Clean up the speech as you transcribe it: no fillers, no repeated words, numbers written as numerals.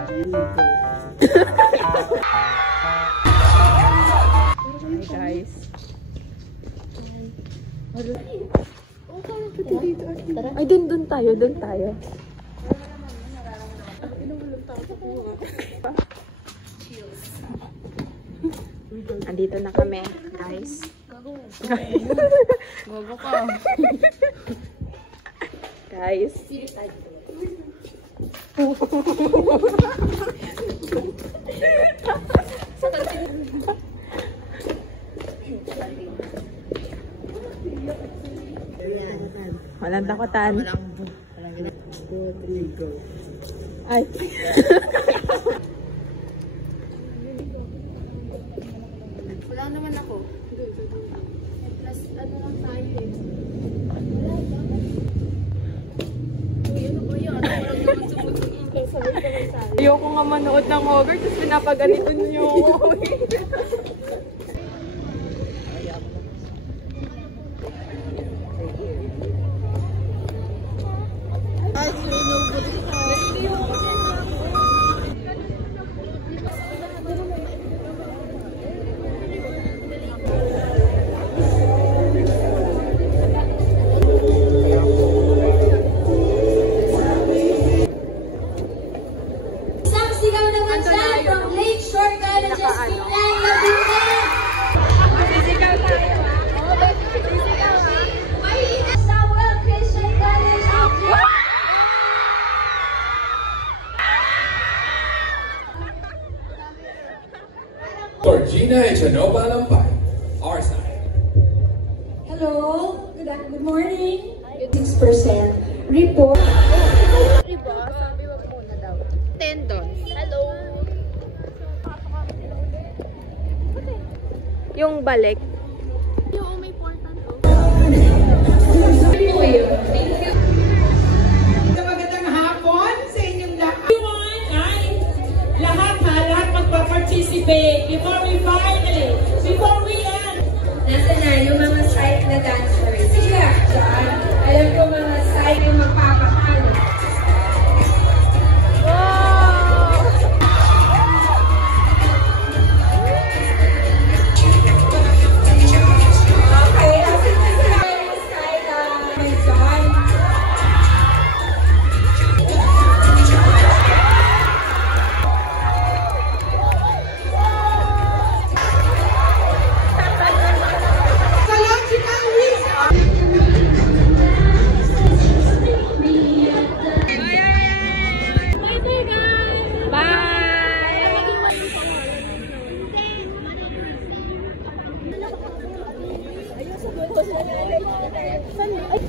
Hi guys. Ay, dun tayo, dun tayo. Andito na kami, guys. Gago ka. Guys. Walang takutan. Ay. Wala naman ako. Plus, ano lang tayo eh. Uy, ano ba yan? Walang naman sumutugin. Sabay-sabay sa'yo. Ayoko nga manood ng horror, tapos pinapaganito niyo ako. Georgina and Genova Lampay, our side. Hello, good morning. 6% report. Iba, sabi wag muna daw. Tendons. Hello. Yung balik. Yung may portal oh. Magandang hapon sa inyong lahat. Everyone ay lahat magpa-participate before we end. Nasa na yung mga site na dancers? Sige, dyan. Alam ko mga site yung magpapakano. Okay, asin na sila yung site may dyan. Ay,